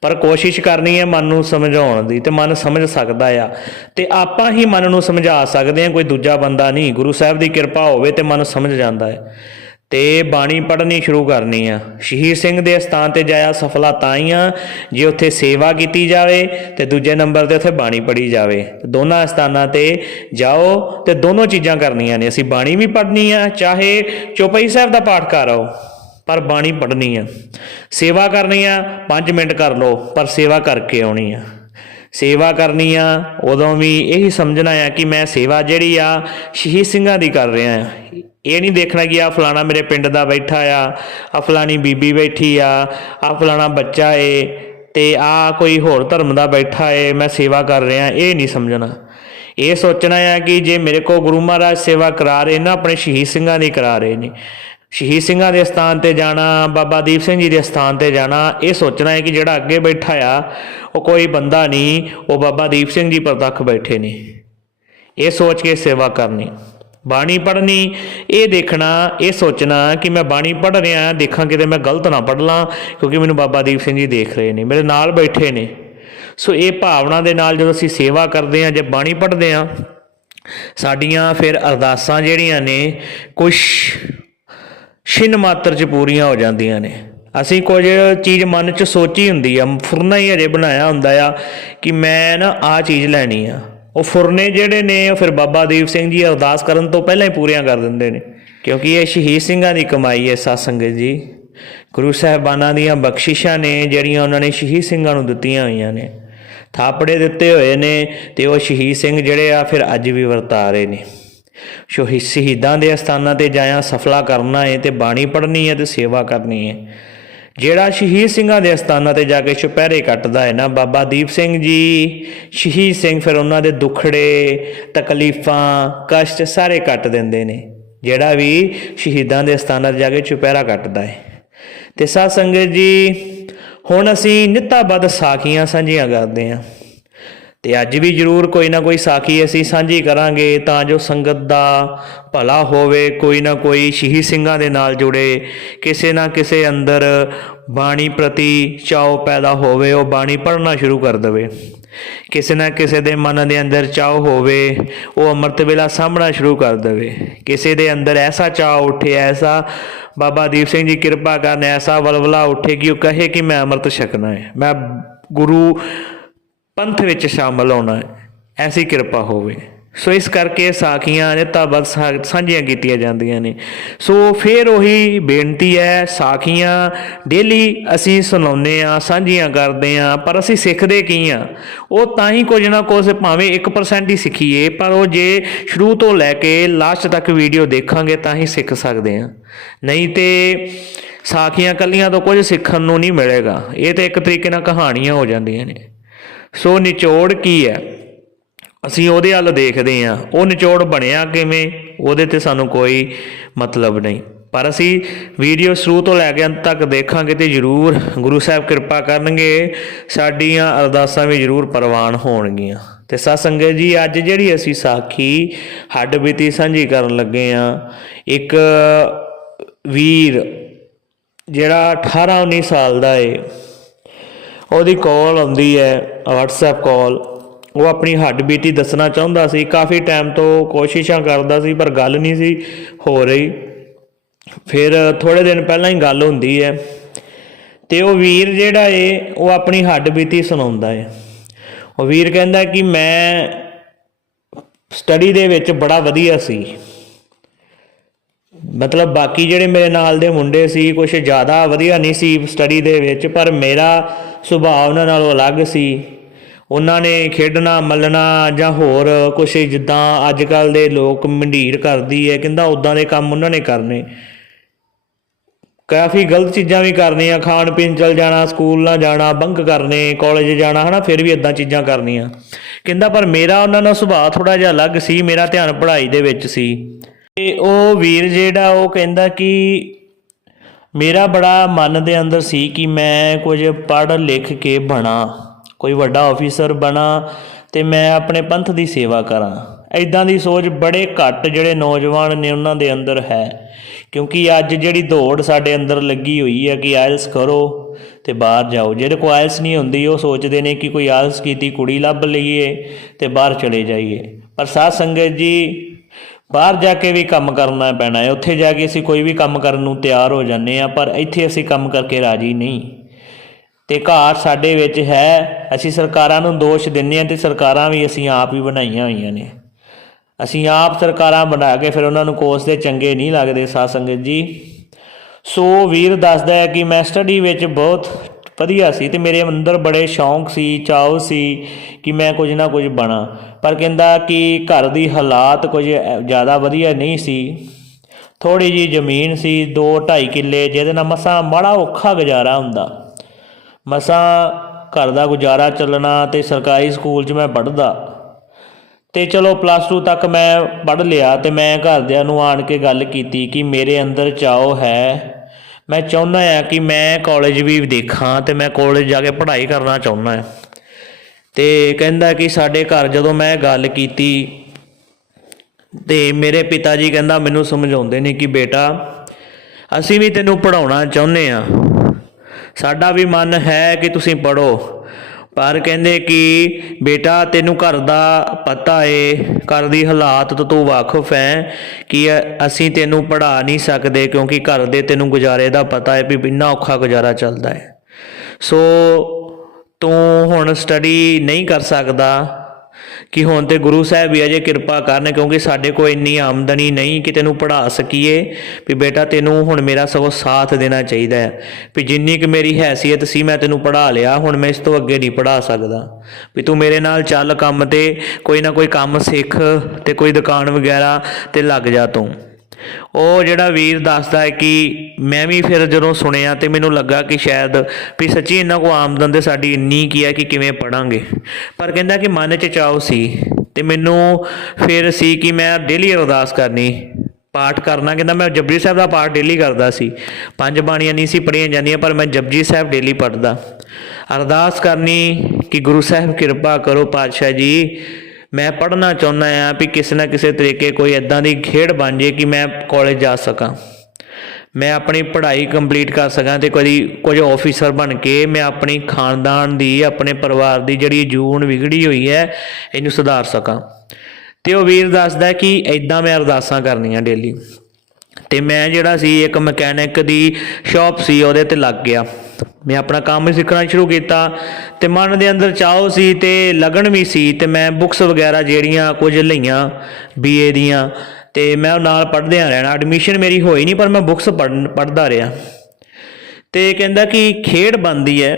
[SPEAKER 1] ਪਰ ਕੋਸ਼ਿਸ਼ ਕਰਨੀ ਹੈ ਮਨ ਨੂੰ ਸਮਝਾਉਣ ਦੀ ਤੇ ਮਨ ਸਮਝ ਸਕਦਾ ਆ ਤੇ ਆਪਾਂ ਹੀ ਮਨ ਨੂੰ ਸਮਝਾ ਸਕਦੇ ਹਾਂ, ਕੋਈ ਦੂਜਾ ਬੰਦਾ ਨਹੀਂ। ਗੁਰੂ ਸਾਹਿਬ ਦੀ ਕਿਰਪਾ ਹੋਵੇ ਤੇ ਮਨ ਸਮਝ ਜਾਂਦਾ ਹੈ। ਤੇ ਬਾਣੀ ਪੜ੍ਹਨੀ ਸ਼ੁਰੂ ਕਰਨੀ ਆ। ਸ਼ਹੀਦ ਸਿੰਘ ਦੇ ਸਥਾਨ ਤੇ ਜਾਇਆ ਸਫਲਾ ਤਾਂ ਹੀ ਆ, ਜੇ ਉੱਥੇ ਸੇਵਾ ਕੀਤੀ ਜਾਵੇ ਤੇ ਦੂਜੇ ਨੰਬਰ ਤੇ ਉੱਥੇ ਬਾਣੀ ਪੜ੍ਹੀ ਜਾਵੇ। ਦੋਨਾਂ ਸਥਾਨਾਂ ਤੇ ਜਾਓ ਤੇ ਦੋਨੋਂ ਚੀਜ਼ਾਂ ਕਰਨੀਆਂ ਨੇ। ਅਸੀਂ ਬਾਣੀ ਵੀ ਪੜ੍ਹਨੀ ਆ, ਚਾਹੇ ਚੌਪਈ ਸਾਹਿਬ ਦਾ ਪਾਠ ਕਰ ਆਓ, ਪਰ ਬਾਣੀ ਪੜ੍ਹਨੀ ਆ। ਸੇਵਾ ਕਰਨੀ ਆ 5 ਮਿੰਟ ਕਰ ਲਓ, ਪਰ ਸੇਵਾ ਕਰਕੇ ਆਉਣੀ ਆ। ਸੇਵਾ ਕਰਨੀ ਆ, ਉਦੋਂ ਵੀ ਇਹੀ ਸਮਝਣਾ ਆ ਕਿ ਮੈਂ ਸੇਵਾ ਜਿਹੜੀ ਆ, ਸ਼ਹੀਦ ਸਿੰਘਾਂ ਦੀ ਕਰ ਰਿਹਾ ਆ। ਇਹ ਨਹੀਂ ਦੇਖਣਾ ਕਿ ਆ ਫਲਾਣਾ ਮੇਰੇ ਪਿੰਡ ਦਾ ਬੈਠਾ ਆ ਆ ਫਲਾਣੀ ਬੀਬੀ ਬੈਠੀ ਆ ਆ ਫਲਾਣਾ ਬੱਚਾ ਏ ਤੇ ਆ ਕੋਈ ਹੋਰ ਧਰਮ ਦਾ ਬੈਠਾ ਏ, ਮੈਂ ਸੇਵਾ ਕਰ ਰਿਹਾ, ਇਹ ਨਹੀਂ ਸਮਝਣਾ। ਇਹ ਸੋਚਣਾ ਆ ਕਿ ਜੇ ਮੇਰੇ ਕੋ ਗੁਰੂ ਮਹਾਰਾਜ ਸੇਵਾ ਕਰਾ ਰਹੇ ਨਾ, ਆਪਣੇ ਸ਼ਹੀਦ ਸਿੰਘਾਂ ਦੀ ਕਰਾ ਰਹੇ ਨੇ। ਸ਼ਹੀਦ ਸਿੰਘਾਂ ਦੇ ਸਥਾਨ ਤੇ ਜਾਣਾ, ਬਾਬਾ ਦੀਪ ਸਿੰਘ ਜੀ ਦੇ ਸਥਾਨ ਤੇ ਜਾਣਾ, ਇਹ ਸੋਚਣਾ ਹੈ ਕਿ ਜਿਹੜਾ ਅੱਗੇ ਬੈਠਾ ਆ, ਉਹ ਕੋਈ ਬੰਦਾ ਨਹੀਂ, ਉਹ ਬਾਬਾ ਦੀਪ ਸਿੰਘ ਜੀ ਪ੍ਰਤੱਖ ਬੈਠੇ ਨੇ। ਇਹ ਸੋਚ ਕੇ ਸੇਵਾ ਕਰਨੀ। ਬਾਣੀ ਪੜ੍ਹਨੀ, ਇਹ ਦੇਖਣਾ, ਇਹ ਸੋਚਣਾ ਕਿ ਮੈਂ ਬਾਣੀ ਪੜ੍ਹ ਰਿਹਾ ਦੇਖਾਂ ਕਿਤੇ ਮੈਂ ਗਲਤ ਨਾ ਪੜ੍ਹ ਲਾਂ, ਕਿਉਂਕਿ ਮੈਨੂੰ ਬਾਬਾ ਦੀਪ ਸਿੰਘ ਜੀ ਦੇਖ ਰਹੇ ਨੇ, ਮੇਰੇ ਨਾਲ ਬੈਠੇ ਨੇ। ਸੋ ਇਹ ਭਾਵਨਾ ਦੇ ਨਾਲ ਜਦੋਂ ਅਸੀਂ ਸੇਵਾ ਕਰਦੇ ਹਾਂ, ਜੇ ਬਾਣੀ ਪੜ੍ਹਦੇ ਹਾਂ, ਸਾਡੀਆਂ ਫਿਰ ਅਰਦਾਸਾਂ ਜਿਹੜੀਆਂ ਨੇ ਕੁਝ ਛਿਨ ਮਾਤਰ ਚ ਪੂਰੀਆਂ ਹੋ ਜਾਂਦੀਆਂ ਨੇ। ਅਸੀਂ ਕੁਝ ਚੀਜ਼ ਮਨ ਚ ਸੋਚੀ ਹੁੰਦੀ ਆ, ਫੁਰਨਾ ਹੀ ਅਜੇ ਬਣਾਇਆ ਹੁੰਦਾ ਆ, ਕਿ ਮੈਂ ਨਾ ਆ ਚੀਜ਼ ਲੈਣੀ ਆ। ਉਹ ਫੁਰਨੇ ਜਿਹੜੇ ਨੇ, ਉਹ ਫਿਰ ਬਾਬਾ ਦੀਪ ਸਿੰਘ ਜੀ ਅਰਦਾਸ ਕਰਨ ਤੋਂ ਪਹਿਲਾਂ ਹੀ ਪੂਰੀਆਂ ਕਰ ਦਿੰਦੇ ਨੇ। ਕਿਉਂਕਿ ਇਹ ਸ਼ਹੀਦ ਸਿੰਘਾਂ ਦੀ ਕਮਾਈ ਹੈ, ਸਾਧ ਸੰਗਤ ਜੀ। ਗੁਰੂ ਸਾਹਿਬਾਨਾਂ ਦੀਆਂ ਬਖਸ਼ਿਸ਼ਾਂ ਨੇ, ਜਿਹੜੀਆਂ ਉਹਨਾਂ ਨੇ ਸ਼ਹੀਦ ਸਿੰਘਾਂ ਨੂੰ ਦਿੱਤੀਆਂ ਹੋਈਆਂ ਨੇ। ਥਾਪੜੇ ਦਿੱਤੇ ਹੋਏ ਨੇ ਤੇ ਉਹ ਸ਼ਹੀਦ ਸਿੰਘ ਜਿਹੜੇ ਆ, ਫਿਰ ਅੱਜ ਵੀ ਵਰਤਾ ਰਹੇ ਨੇ। ਸ਼ੋ ਸ਼ਹੀਦਾਂ ਦੇ ਅਸਥਾਨਾਂ ਤੇ ਜਾਇਆ ਸਫਲਾ ਕਰਨਾ ਹੈ ਤੇ ਬਾਣੀ ਪੜ੍ਹਨੀ ਹੈ ਤੇ ਸੇਵਾ ਕਰਨੀ ਹੈ। ਜਿਹੜਾ ਸ਼ਹੀਦ ਸਿੰਘਾਂ ਦੇ ਅਸਥਾਨਾਂ ਤੇ ਜਾ ਕੇ ਚੁਪਹਿਰੇ ਕੱਟਦਾ ਹੈ ਨਾ, ਬਾਬਾ ਦੀਪ ਸਿੰਘ ਜੀ, ਸ਼ਹੀਦ ਸਿੰਘ ਫਿਰ ਉਹਨਾਂ ਦੇ ਦੁੱਖੜੇ, ਤਕਲੀਫਾਂ, ਕਸ਼ਟ ਸਾਰੇ ਕੱਟ ਦਿੰਦੇ ਨੇ। ਜਿਹੜਾ ਵੀ ਸ਼ਹੀਦਾਂ ਦੇ ਅਸਥਾਨਾਂ ਤੇ ਜਾ ਕੇ ਚੁਪਹਿਰਾ ਕੱਟਦਾ ਹੈ। ਤੇ ਸਾਧ ਸੰਗਤ ਜੀ, ਹੁਣ ਅਸੀਂ ਨਿੱਤਾਬੱਧ ਸਾਖੀਆਂ ਸਾਂਝੀਆਂ ਕਰਦੇ ਹਾਂ। ਤੇ ਅੱਜ ਵੀ ਜ਼ਰੂਰ ਕੋਈ ਨਾ ਕੋਈ ਸਾਖੀ ਅਸੀਂ ਸਾਂਝੀ ਕਰਾਂਗੇ ਤਾਂ ਜੋ ਸੰਗਤ ਦਾ ਭਲਾ ਹੋਵੇ, ਕੋਈ ਨਾ ਕੋਈ ਸ਼ਹੀਦ ਸਿੰਘਾਂ ਦੇ ਨਾਲ ਜੁੜੇ, ਕਿਸੇ ਨਾ ਕਿਸੇ ਅੰਦਰ ਬਾਣੀ ਪ੍ਰਤੀ ਚਾਉ ਪੈਦਾ ਹੋਵੇ, ਉਹ ਬਾਣੀ ਪੜ੍ਹਨਾ ਸ਼ੁਰੂ ਕਰ ਦੇਵੇ। ਕਿਸੇ ਨਾ ਕਿਸੇ ਦੇ ਮਨ ਦੇ ਅੰਦਰ ਚਾਉ ਹੋਵੇ, ਉਹ ਅੰਮ੍ਰਿਤ ਵੇਲਾ ਸਾਂਭਣਾ ਸ਼ੁਰੂ ਕਰ ਦੇਵੇ। ਕਿਸੇ ਦੇ ਅੰਦਰ ਐਸਾ ਚਾਅ ਉੱਠੇ, ਐਸਾ ਬਾਬਾ ਦੀਪ ਸਿੰਘ ਜੀ ਕਿਰਪਾ ਕਰਨ, ਐਸਾ ਵਲਵਲਾ ਉੱਠੇ ਕਿ ਉਹ ਕਹੇ ਕਿ ਮੈਂ ਅੰਮ੍ਰਿਤ ਛਕਣਾ ਹੈ। ਮੈਂ ਗੁਰੂ ਪੰਥ ਵਿੱਚ ਸ਼ਾਮਲ ਹੋਣਾ ਐਸੀ ਕਿਰਪਾ ਹੋਵੇ। ਸੋ ਇਸ ਕਰਕੇ ਸਾਖੀਆਂ ਨਿਤਾਬਦ ਸਾਂਝੀਆਂ ਕੀਤੀਆਂ ਜਾਂਦੀਆਂ ਨੇ। ਸੋ ਫਿਰ ਉਹੀ ਬੇਨਤੀ ਹੈ, ਸਾਖੀਆਂ, ਡੇਲੀ ਅਸੀਂ ਸੁਣਾਉਂਦੇ ਆ ਸਾਂਝੀਆਂ ਕਰਦੇ ਆ ਪਰ ਅਸੀਂ ਸਿੱਖਦੇ ਕੀ ਆ ਉਹ ਤਾਂ ਹੀ ਕੁਝ ਨਾ ਕੁਝ ਭਾਵੇਂ 1% ਹੀ ਸਿੱਖੀਏ, ਪਰ ਉਹ ਜੇ ਸ਼ੁਰੂ ਤੋਂ ਲੈ ਕੇ ਲਾਸਟ ਤੱਕ ਵੀਡੀਓ ਦੇਖਾਂਗੇ ਤਾਂ ਹੀ ਸਿੱਖ ਸਕਦੇ ਆ ਨਹੀਂ ਤੇ ਸਾਖੀਆਂ ਕੱਲੀਆਂ ਤੋਂ ਕੁਝ ਸਿੱਖਣ ਨੂੰ ਨਹੀਂ ਮਿਲੇਗਾ। ਇਹ ਤਾਂ ਇੱਕ ਤਰੀਕੇ ਨਾਲ ਕਹਾਣੀਆਂ ਹੋ ਜਾਂਦੀਆਂ ਨੇ। ਸੋ ਨਿਚੋੜ ਕੀ ਹੈ? ਅਸੀਂ ਉਹਦੇ ਵੱਲ ਦੇਖਦੇ ਹਾਂ। ਉਹ ਨਿਚੋੜ ਬਣਿਆ ਕਿਵੇਂ? ਉਹਦੇ ਤੇ ਸਾਨੂੰ ਕੋਈ ਮਤਲਬ ਨਹੀਂ। ਪਰ ਅਸੀਂ ਵੀਡੀਓ ਸ਼ੁਰੂ ਤੋਂ ਲੈ ਕੇ ਅੰਤ ਤੱਕ ਦੇਖਾਂਗੇ ਤੇ ਜ਼ਰੂਰ ਗੁਰੂ ਸਾਹਿਬ ਕਿਰਪਾ ਕਰਨਗੇ, ਸਾਡੀਆਂ ਅਰਦਾਸਾਂ ਵੀ ਜ਼ਰੂਰ ਪ੍ਰਵਾਨ ਹੋਣਗੀਆਂ। ਤੇ ਸਾਧ ਸੰਗਤ ਜੀ, ਅੱਜ ਜਿਹੜੀ ਅਸੀਂ ਸਾਖੀ ਹੱਡ ਬੀਤੀ ਸਾਂਝੀ ਕਰਨ ਲੱਗੇ ਆ ਇੱਕ ਵੀਰ ਜਿਹੜਾ 18 19 ਸਾਲ ਦਾ ਏ। ਉਹਦੀ ਕਾਲ ਆਉਂਦੀ ਹੈ, WhatsApp ਕਾਲ ਉਹ ਆਪਣੀ ਹੱਡ ਬੀਤੀ ਦੱਸਣਾ ਚਾਹੁੰਦਾ ਸੀ। ਕਾਫੀ ਟਾਈਮ ਤੋਂ ਕੋਸ਼ਿਸ਼ਾਂ ਕਰਦਾ ਸੀ, ਪਰ ਗੱਲ ਨਹੀਂ ਸੀ ਹੋ ਰਹੀ। ਫਿਰ ਥੋੜੇ ਦਿਨ ਪਹਿਲਾਂ ਹੀ ਗੱਲ ਹੁੰਦੀ ਹੈ। ਤੇ ਉਹ ਵੀਰ ਜਿਹੜਾ ਏ, ਉਹ ਆਪਣੀ ਹੱਡ ਬੀਤੀ ਸੁਣਾਉਂਦਾ ਏ। ਉਹ ਵੀਰ ਕਹਿੰਦਾ ਕਿ ਮੈਂ ਸਟੱਡੀ ਦੇ ਵਿੱਚ ਬੜਾ ਵਧੀਆ ਸੀ। ਮਤਲਬ ਬਾਕੀ ਜਿਹੜੇ ਮੇਰੇ ਨਾਲ ਦੇ ਮੁੰਡੇ ਸੀ ਕੁਝ ਜ਼ਿਆਦਾ ਵਧੀਆ ਨਹੀਂ ਸੀ ਸਟੱਡੀ ਦੇ ਵਿੱਚ, ਪਰ ਮੇਰਾ ਸੁਭਾਅ ਉਹਨਾਂ ਨਾਲੋਂ ਅਲੱਗ ਸੀ। ਉਹਨਾਂ ਨੇ ਖੇਡਣਾ, ਮੱਲਣਾ ਜਾਂ ਹੋਰ ਕੁਝ ਜਿੱਦਾਂ ਅੱਜ ਕੱਲ ਦੇ ਲੋਕ ਮੰਡੀਰ ਕਰਦੀ ਹੈ ਕਹਿੰਦਾ ਉਦਾਂ ਦੇ ਕੰਮ ਉਹਨਾਂ ਨੇ ਕਰਨੇ। ਕਾਫੀ ਗਲਤ ਚੀਜ਼ਾਂ ਵੀ ਕਰਨੀਆਂ, ਖਾਣ ਪੀਣ ਚਲ ਜਾਣਾ, ਸਕੂਲ ਨਾ ਜਾਣਾ, ਬੰਕ ਕਰਨੇ, ਕਾਲਜ ਜਾਣਾ, ਹਨਾ, ਫਿਰ ਵੀ ਇਦਾਂ ਚੀਜ਼ਾਂ ਕਰਨੀਆਂ। ਕਹਿੰਦਾ ਪਰ ਮੇਰਾ ਉਹਨਾਂ ਨਾਲ ਸੁਭਾਅ ਥੋੜਾ ਜਿਹਾ ਅਲੱਗ ਸੀ, ਮੇਰਾ ਧਿਆਨ ਪੜ੍ਹਾਈ ਦੇ ਵਿੱਚ ਸੀ। ਤੇ ਉਹ ਵੀਰ ਜਿਹੜਾ, ਉਹ ਕਹਿੰਦਾ ਕਿ ਮੇਰਾ ਬੜਾ ਮਨ ਦੇ ਅੰਦਰ ਸੀ ਕਿ ਮੈਂ ਕੁਝ ਪੜ੍ਹ ਲਿਖ ਕੇ ਬਣਾ, ਕੋਈ ਵੱਡਾ ਆਫੀਸਰ ਬਣਾ ਤੇ ਮੈਂ ਆਪਣੇ ਪੰਥ ਦੀ ਸੇਵਾ ਕਰਾਂ। ਐਦਾਂ ਦੀ ਸੋਚ ਬੜੇ ਘੱਟ ਜਿਹੜੇ ਨੌਜਵਾਨ ਨੇ ਉਹਨਾਂ ਦੇ ਅੰਦਰ ਹੈ, ਕਿਉਂਕਿ ਅੱਜ ਜਿਹੜੀ ਦੌੜ ਸਾਡੇ ਅੰਦਰ ਲੱਗੀ ਹੋਈ ਹੈ ਕਿ ਆਇਲਸ ਕਰੋ ਤੇ ਬਾਹਰ ਜਾਓ। ਜਿਹੜੇ ਕੋ ਆਇਲਸ ਨਹੀਂ ਹੁੰਦੀ, ਉਹ ਸੋਚਦੇ ਨੇ ਕਿ ਕੋਈ ਆਇਲਸ ਕੀਤੀ, ਕੁੜੀ ਲੱਭ ਲਈਏ ਤੇ ਬਾਹਰ ਚਲੇ ਜਾਈਏ। ਪਰ ਸਾਧ ਸੰਗਤ ਜੀ ਬਾਹਰ ਜਾ ਕੇ ਵੀ ਕੰਮ ਕਰਨਾ ਪੈਣਾ ਹੈ। ਉੱਥੇ ਜਾ ਕੇ ਅਸੀਂ ਕੋਈ ਵੀ ਕੰਮ ਕਰਨ ਨੂੰ ਤਿਆਰ ਹੋ ਜਾਂਦੇ ਆ ਪਰ ਇੱਥੇ ਅਸੀਂ ਕੰਮ ਕਰਕੇ ਰਾਜੀ ਨਹੀਂ। ਤੇ ਘਾਟ ਸਾਡੇ ਵਿੱਚ ਹੈ। ਅਸੀਂ ਸਰਕਾਰਾਂ ਨੂੰ ਦੋਸ਼ ਦਿੰਦੇ ਆ ਤੇ ਸਰਕਾਰਾਂ ਵੀ ਅਸੀਂ ਆਪ ਹੀ ਬਣਾਈਆਂ ਹੋਈਆਂ ਨੇ। ਅਸੀਂ ਆਪ ਸਰਕਾਰਾਂ ਬਣਾ ਕੇ ਫਿਰ ਉਹਨਾਂ ਨੂੰ ਕੋਸਦੇ ਚੰਗੇ ਨਹੀਂ ਲੱਗਦੇ, ਸਾਧ ਸੰਗਤ ਜੀ। ਸੋ ਵੀਰ ਦੱਸਦਾ ਹੈ ਕਿ ਮੈਂ ਸਟੱਡੀ ਵਿੱਚ ਬਹੁਤ ਵਧੀਆ ਸੀ ਤੇ ਮੇਰੇ ਅੰਦਰ ਬੜੇ ਸ਼ੌਂਕ ਸੀ, ਚਾਅ ਸੀ ਕਿ ਮੈਂ ਕੁਝ ਨਾ ਕੁਝ ਬਣਾ। ਪਰ ਕਹਿੰਦਾ ਕਿ ਘਰ ਦੀ ਹਾਲਾਤ ਕੁਝ ਜ਼ਿਆਦਾ ਵਧੀਆ ਨਹੀਂ ਸੀ। ਥੋੜੀ ਜੀ ਜ਼ਮੀਨ ਸੀ 2 2.5 ਕਿੱਲੇ, ਜਿਹਦੇ ਨਾਲ ਮਸਾਂ ਮਾੜਾ ਔਖਾ ਗੁਜ਼ਾਰਾ ਹੁੰਦਾ। ਮਸਾਂ ਘਰ ਦਾ ਗੁਜ਼ਾਰਾ ਚੱਲਣਾ ਤੇ ਸਰਕਾਰੀ ਸਕੂਲ 'ਚ ਮੈਂ ਪੜ੍ਹਦਾ। ਤੇ ਚਲੋ ਪਲੱਸ 2 ਤੱਕ ਮੈਂ ਪੜ੍ਹ ਲਿਆ ਤੇ ਮੈਂ ਘਰਦਿਆਂ ਨੂੰ ਆਣ ਕੇ ਗੱਲ ਕੀਤੀ ਕਿ ਮੇਰੇ ਅੰਦਰ ਚਾਓ ਹੈ। ਮੈਂ ਚਾਹੁੰਦਾ ਆ ਕਿ ਮੈਂ ਕਾਲਜ ਵੀ ਦੇਖਾਂ ਤੇ ਮੈਂ ਕਾਲਜ ਜਾ ਕੇ ਪੜ੍ਹਾਈ ਕਰਨਾ ਚਾਹੁੰਦਾ ਆ ਤੇ ਕਹਿੰਦਾ ਕਿ ਸਾਡੇ ਘਰ ਜਦੋਂ ਮੈਂ ਗੱਲ ਕੀਤੀ ਤੇ ਮੇਰੇ ਪਿਤਾ ਜੀ ਕਹਿੰਦਾ ਮੈਨੂੰ ਸਮਝਾਉਂਦੇ ਨੇ ਕਿ ਬੇਟਾ, ਅਸੀਂ ਵੀ ਤੈਨੂੰ ਪੜਾਉਣਾ ਚਾਹੁੰਦੇ ਆ ਸਾਡਾ ਵੀ ਮਨ ਹੈ ਕਿ ਤੁਸੀਂ ਪੜੋ ਪਰ ਕਹਿੰਦੇ ਕਿ ਬੇਟਾ, ਤੈਨੂੰ ਘਰ ਦਾ ਪਤਾ ਏ, ਘਰ ਦੀ ਹਾਲਾਤ ਤੋਂ ਤੂੰ ਵਾਕਿਫ ਹੈ ਕਿ ਅਸੀਂ ਤੈਨੂੰ ਪੜ੍ਹਾ ਨਹੀਂ ਸਕਦੇ ਕਿਉਂਕਿ ਘਰ ਦੇ ਤੈਨੂੰ ਗੁਜ਼ਾਰੇ ਦਾ ਪਤਾ ਹੈ ਵੀ ਇੰਨਾ ਔਖਾ ਗੁਜ਼ਾਰਾ ਚੱਲਦਾ ਹੈ ਸੋ ਤੂੰ ਹੁਣ ਸਟੱਡੀ ਨਹੀਂ ਕਰ ਸਕਦਾ। ਕਿ ਹੁਣ ਤੇ ਗੁਰੂ ਸਾਹਿਬ ਵੀ ਅਜੇ ਕਿਰਪਾ ਕਰਨ, ਕਿਉਂਕਿ ਸਾਡੇ ਕੋਲ ਇੰਨੀ ਆਮਦਨੀ ਨਹੀਂ ਕਿ ਤੈਨੂੰ ਪੜਾ ਸਕੀਏ। ਵੀ ਬੇਟਾ, ਤੈਨੂੰ ਹੁਣ ਮੇਰਾ ਸਗੋਂ ਸਾਥ ਦੇਣਾ ਚਾਹੀਦਾ ਹੈ। ਵੀ ਜਿੰਨੀ ਕਿ ਮੇਰੀ ਹੈਸੀਅਤ ਸੀ, ਮੈਂ ਤੈਨੂੰ ਪੜਾ ਲਿਆ, ਹੁਣ ਮੈਂ ਇਸ ਤੋਂ ਅੱਗੇ ਨਹੀਂ ਪੜਾ ਸਕਦਾ। ਵੀ ਤੂੰ ਮੇਰੇ ਨਾਲ ਚੱਲ ਕੰਮ ਤੇ, ਕੋਈ ਨਾ ਕੋਈ ਕੰਮ ਸਿੱਖ ਤੇ ਕੋਈ ਦੁਕਾਨ ਵਗੈਰਾ ਤੇ ਲੱਗ ਜਾ ਤੂੰ। ਉਹ ਜਿਹੜਾ ਵੀਰ ਦੱਸਦਾ ਹੈ ਕਿ ਮੈਂ ਵੀ ਫਿਰ ਜਦੋਂ ਸੁਣਿਆ ਤੇ ਮੈਨੂੰ ਲੱਗਾ ਕਿ ਸ਼ਾਇਦ ਵੀ ਸੱਚੀ ਇਹਨਾਂ ਕੋ ਆਮਦਨ ਤੇ ਸਾਡੀ ਇੰਨੀ ਕੀ ਹੈ ਕਿ ਕਿਵੇਂ ਪੜਾਂਗੇ ਪਰ ਕਹਿੰਦਾ ਕਿ ਮਨ 'ਚ ਚਾਉ ਸੀ ਤੇ ਮੈਨੂੰ ਫਿਰ ਸੀ ਕਿ ਮੈਂ ਡੇਲੀ ਅਰਦਾਸ ਕਰਨੀ, ਪਾਠ ਕਰਨਾ। ਕਹਿੰਦਾ ਮੈਂ ਜਪਜੀ ਸਾਹਿਬ ਦਾ ਪਾਠ ਡੇਲੀ ਕਰਦਾ ਸੀ। ਪੰਜ ਬਾਣੀਆਂ ਨਹੀਂ ਸੀ ਪੜੀਆਂ ਜਾਂਦੀਆਂ, ਪਰ ਮੈਂ ਜਪਜੀ ਸਾਹਿਬ ਡੇਲੀ ਪੜਦਾ ਅਰਦਾਸ ਕਰਨੀ ਕਿ ਗੁਰੂ ਸਾਹਿਬ ਕਿਰਪਾ ਕਰੋ ਪਾਤਸ਼ਾਹ ਜੀ ਮੈਂ ਪੜ੍ਹਨਾ ਚਾਹੁੰਦਾ ਆ ਵੀ ਕਿਸੇ ਨਾ ਕਿਸੇ ਤਰੀਕੇ ਕੋਈ ਇਦਾਂ ਦੀ ਖੇਡ ਬਣ ਜੇ ਕਿ ਮੈਂ ਕਾਲਜ ਜਾ ਸਕਾਂ। ਮੈਂ ਆਪਣੀ ਪੜ੍ਹਾਈ ਕੰਪਲੀਟ ਕਰ ਸਕਾਂ ਤੇ ਕਦੀ ਕੁਝ ਆਫੀਸਰ ਬਣ ਕੇ ਮੈਂ ਆਪਣੀ ਖਾਨਦਾਨ ਦੀ, ਆਪਣੇ ਪਰਿਵਾਰ ਦੀ ਜਿਹੜੀ ਜੂਨ ਵਿਗੜੀ ਹੋਈ ਹੈ, ਇਹਨੂੰ ਸੁਧਾਰ ਸਕਾਂ। ਤੇ ਉਹ ਵੀਰ ਦੱਸਦਾ ਕਿ ਇਦਾਂ ਮੈਂ ਅਰਦਾਸਾਂ ਕਰਨੀਆਂ ਡੇਲੀ ਤੇ ਮੈਂ ਜਿਹੜਾ ਸੀ ਇੱਕ ਮਕੈਨਿਕ ਦੀ ਸ਼ਾਪ ਸੀ, ਉਹਦੇ ਤੇ ਲੱਗ ਗਿਆ। ਮੈਂ ਆਪਣਾ ਕੰਮ ਸਿੱਖਣਾ ਸ਼ੁਰੂ ਕੀਤਾ ਤੇ ਮਨ ਦੇ ਅੰਦਰ ਚਾਹੋ ਸੀ ਤੇ ਲਗਨ ਵੀ ਸੀ ਤੇ ਮੈਂ ਬੁੱਕਸ ਵਗੈਰਾ ਜਿਹੜੀਆਂ ਕੁਝ ਲਈਆਂ ਬੀਏ ਦੀਆਂ ਤੇ ਮੈਂ ਉਹ ਨਾਲ ਪੜ੍ਹਦਿਆਂ ਰਹਿਣਾ। ਐਡਮਿਸ਼ਨ ਮੇਰੀ ਹੋਈ ਨਹੀਂ ਪਰ ਮੈਂ ਬੁੱਕਸ ਪੜ੍ਹਨ ਪੜ੍ਹਦਾ ਰਿਹਾ। ਤੇ ਕਹਿੰਦਾ ਕਿ ਖੇਡ ਬਣਦੀ ਹੈ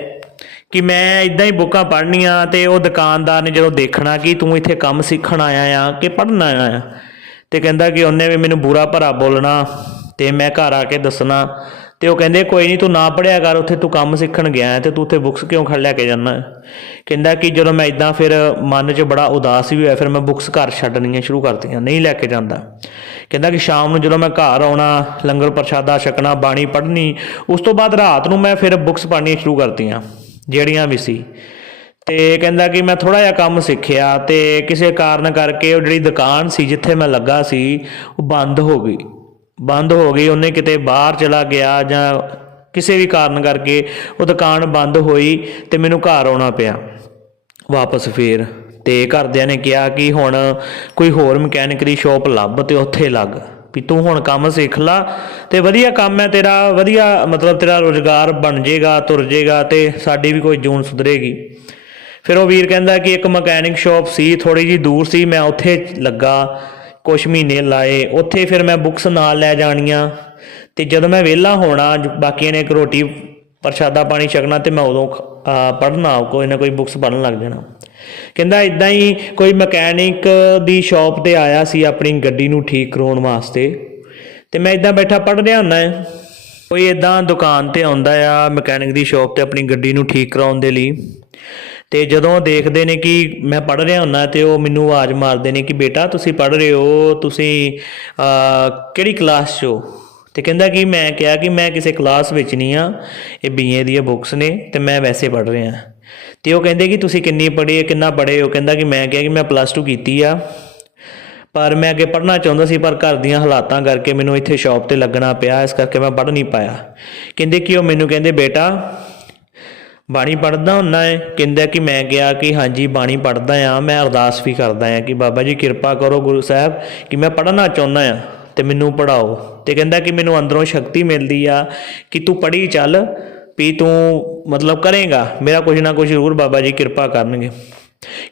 [SPEAKER 1] ਕਿ ਮੈਂ ਇਦਾਂ ਹੀ ਬੁੱਕਾਂ ਪੜ੍ਹਨੀਆਂ ਤੇ ਉਹ ਦੁਕਾਨਦਾਰ ਨੇ ਜਦੋਂ ਦੇਖਣਾ ਕਿ ਤੂੰ ਇੱਥੇ ਕੰਮ ਸਿੱਖਣ ਆਇਆ ਆ ਕਿ ਪੜ੍ਹਨ ਆਇਆ ਆ, ਤੇ ਕਹਿੰਦਾ ਕਿ ਉਹਨੇ ਵੀ ਮੈਨੂੰ ਬੁਰਾ ਭਰਾ ਬੋਲਣਾ ਤੇ ਮੈਂ ਘਰ ਆ ਕੇ ਦੱਸਣਾ ਤੇ ਉਹ ਕਹਿੰਦੇ, ਕੋਈ ਨਹੀਂ ਤੂੰ ਨਾ ਪੜਿਆ ਕਰ, ਉੱਥੇ ਤੂੰ ਕੰਮ ਸਿੱਖਣ ਗਿਆ ਹੈ ਤੇ ਤੂੰ ਉੱਥੇ ਬੁੱਕਸ ਕਿਉਂ ਖੜ ਲੈ ਕੇ ਜਾਣਾ ਕਹਿੰਦਾ ਕਿ ਜਦੋਂ ਮੈਂ ਇਦਾਂ ਫਿਰ ਮਨ 'ਚ ਬੜਾ ਉਦਾਸ ਵੀ ਹੋਇਆ, ਫਿਰ ਮੈਂ ਬੁੱਕਸ ਘਰ ਛੱਡਣੀਆਂ ਸ਼ੁਰੂ ਕਰਤੀਆਂ, ਨਹੀਂ ਲੈ ਕੇ ਜਾਂਦਾ। ਕਹਿੰਦਾ ਕਿ ਸ਼ਾਮ ਨੂੰ ਜਦੋਂ ਮੈਂ ਘਰ ਆਉਣਾ, ਲੰਗਰ ਪ੍ਰਸ਼ਾਦਾ ਛਕਣਾ, ਬਾਣੀ ਪੜ੍ਹਨੀ, ਉਸ ਤੋਂ ਬਾਅਦ ਰਾਤ ਨੂੰ ਮੈਂ ਫਿਰ ਬੁੱਕਸ ਪੜ੍ਹਨੀਆਂ ਸ਼ੁਰੂ ਕਰਤੀਆਂ, ਜਿਹੜੀਆਂ ਵੀ ਸੀ। ਤੇ ਕਹਿੰਦਾ ਕਿ ਮੈਂ ਥੋੜਾ ਜਿਹਾ ਕੰਮ ਸਿੱਖਿਆ ਤੇ ਕਿਸੇ ਕਾਰਨ ਕਰਕੇ ਉਹ ਜਿਹੜੀ ਦੁਕਾਨ ਸੀ ਜਿੱਥੇ ਮੈਂ ਲੱਗਾ ਸੀ, ਉਹ ਬੰਦ ਹੋ ਗਈ। ਬੰਦ ਹੋ ਗਈ, ਉਹਨੇ ਕਿਤੇ ਬਾਹਰ ਚਲਾ ਗਿਆ ਜਾਂ ਕਿਸੇ ਵੀ ਕਾਰਨ ਕਰਕੇ ਉਹ ਦੁਕਾਨ ਬੰਦ ਹੋਈ ਤੇ ਮੈਨੂੰ ਘਰ ਆਉਣਾ ਪਿਆ। ਵਾਪਸ ਫੇਰ ਤੇ ਘਰਦਿਆਂ ਨੇ ਕਿਹਾ ਕਿ ਹੁਣ ਕੋਈ ਹੋਰ ਮਕੈਨਿਕ ਦੀ ਸ਼ਾਪ ਲੱਭ ਤੇ ਉੱਥੇ ਲੱਗ ਵੀ ਤੂੰ ਹੁਣ ਕੰਮ ਸਿੱਖ ਲਾ ਤੇ ਵਧੀਆ ਕੰਮ ਹੈ ਤੇਰਾ, ਵਧੀਆ ਮਤਲਬ ਤੇਰਾ ਰੋਜ਼ਗਾਰ ਬਣ ਜਾਏਗਾ, ਤੁਰ ਜਾਏਗਾ ਤੇ ਸਾਡੀ ਵੀ ਕੋਈ ਜੂਨ ਸੁਧਰੇਗੀ। ਫਿਰ ਉਹ ਵੀਰ ਕਹਿੰਦਾ ਕਿ ਇੱਕ ਮਕੈਨਿਕ ਸ਼ਾਪ ਸੀ ਥੋੜੀ ਜੀ ਦੂਰ ਸੀ, ਮੈਂ ਉੱਥੇ ਲੱਗਾ ਕੁਝ ਮਹੀਨੇ ਲਾਏ, ਉੱਥੇ ਫਿਰ ਮੈਂ ਬੁੱਕਸ ਨਾਲ ਲੈ ਜਾਣੀਆਂ ਤੇ ਜਦੋਂ ਮੈਂ ਵਿਹਲਾ ਹੋਣਾ ਬਾਕੀਆਂ ਨੇ ਇੱਕ ਰੋਟੀ, ਪ੍ਰਸ਼ਾਦਾ ਪਾਣੀ ਛਕਣਾ ਤੇ ਮੈਂ ਉਦੋਂ ਪੜ੍ਹਨਾ, ਕੋਈ ਨਾ ਕੋਈ ਬੁੱਕਸ ਪੜ੍ਹਨ ਲੱਗ ਜਾਣਾ। ਕਹਿੰਦਾ ਇਦਾਂ ਹੀ ਕੋਈ ਮਕੈਨਿਕ ਦੀ ਸ਼ਾਪ ਤੇ ਆਇਆ ਸੀ ਆਪਣੀ ਗੱਡੀ ਨੂੰ ਠੀਕ ਕਰਾਉਣ ਵਾਸਤੇ ਤੇ ਮੈਂ ਇਦਾਂ ਬੈਠਾ ਪੜ੍ਹ ਰਿਹਾ ਹੁੰਦਾ ਕੋਈ ਇਦਾਂ ਦੁਕਾਨ ਤੇ ਆਉਂਦਾ ਆ, ਮਕੈਨਿਕ ਦੀ ਸ਼ਾਪ ਤੇ ਆਪਣੀ ਗੱਡੀ ਨੂੰ ਠੀਕ ਕਰਾਉਣ ਦੇ ਲਈ ਤੇ ਜਦੋਂ ਦੇਖਦੇ ਨੇ ਕਿ ਮੈਂ ਪੜ ਰਿਹਾ ਹੁੰਨਾ ਤੇ ਉਹ ਮੈਨੂੰ ਆਵਾਜ਼ ਮਾਰਦੇ ਨੇ ਕਿ ਬੇਟਾ ਤੁਸੀਂ ਪੜ ਰਹੇ ਹੋ, ਤੁਸੀਂ ਕਿਹੜੀ ਕਲਾਸ 'ਚ ਹੋ? ਤੇ ਕਹਿੰਦਾ ਕਿ ਮੈਂ ਕਿਹਾ ਕਿ ਮੈਂ ਕਿਸੇ ਕਲਾਸ ਵਿੱਚ ਨਹੀਂ ਆ ਇਹ ਬੀਏ ਦੀਆਂ ਬੁੱਕਸ ਨੇ ਤੇ ਮੈਂ ਵੈਸੇ ਪੜ ਰਿਹਾ। ਤੇ ਉਹ ਕਹਿੰਦੇ ਕਿ ਤੁਸੀਂ ਕਿੰਨੀ ਪੜ੍ਹੇ ਕਿੰਨਾ ਪੜ੍ਹੇ ਹੋ? ਕਹਿੰਦਾ ਕਿ ਮੈਂ ਕਿਹਾ ਕਿ ਮੈਂ ਪਲੱਸ 2 ਕੀਤੀ ਆ। ਪਰ ਮੈਂ ਅੱਗੇ ਪੜ੍ਹਨਾ ਚਾਹੁੰਦਾ ਸੀ, ਪਰ ਘਰ ਦੀਆਂ ਹਾਲਾਤਾਂ ਕਰਕੇ ਮੈਨੂੰ ਇੱਥੇ ਸ਼ਾਪ ਤੇ ਲੱਗਣਾ ਪਿਆ, ਇਸ ਕਰਕੇ ਮੈਂ ਪੜ੍ਹ ਨਹੀਂ ਪਾਇਆ। ਕਹਿੰਦੇ ਕਿ ਉਹ ਮੈਨੂੰ ਕਹਿੰਦੇ, ਬੇਟਾ ਬਾਣੀ ਪੜ੍ਹਦਾ ਹੁੰਨਾ ਹੈ ਕਹਿੰਦਾ ਕਿ ਮੈਂ ਕਿਹਾ ਕਿ ਹਾਂਜੀ, ਬਾਣੀ ਪੜ੍ਹਦਾ ਆ। ਮੈਂ ਅਰਦਾਸ ਵੀ ਕਰਦਾ ਆ ਕਿ ਬਾਬਾ ਜੀ ਕਿਰਪਾ ਕਰੋ ਗੁਰੂ ਸਾਹਿਬ ਕਿ ਮੈਂ ਪੜ੍ਹਨਾ ਚਾਹੁੰਦਾ ਆ ਤੇ ਮੈਨੂੰ ਪੜਾਓ ਤੇ ਕਹਿੰਦਾ ਕਿ ਮੈਨੂੰ ਅੰਦਰੋਂ ਸ਼ਕਤੀ ਮਿਲਦੀ ਆ ਕਿ ਤੂੰ ਪੜ੍ਹੀ ਚੱਲ ਵੀ ਤੂੰ ਮਤਲਬ ਕਰੇਗਾ। ਮੇਰਾ ਕੁਝ ਨਾ ਕੁਝ ਜ਼ਰੂਰ ਬਾਬਾ ਜੀ ਕਿਰਪਾ ਕਰਨਗੇ।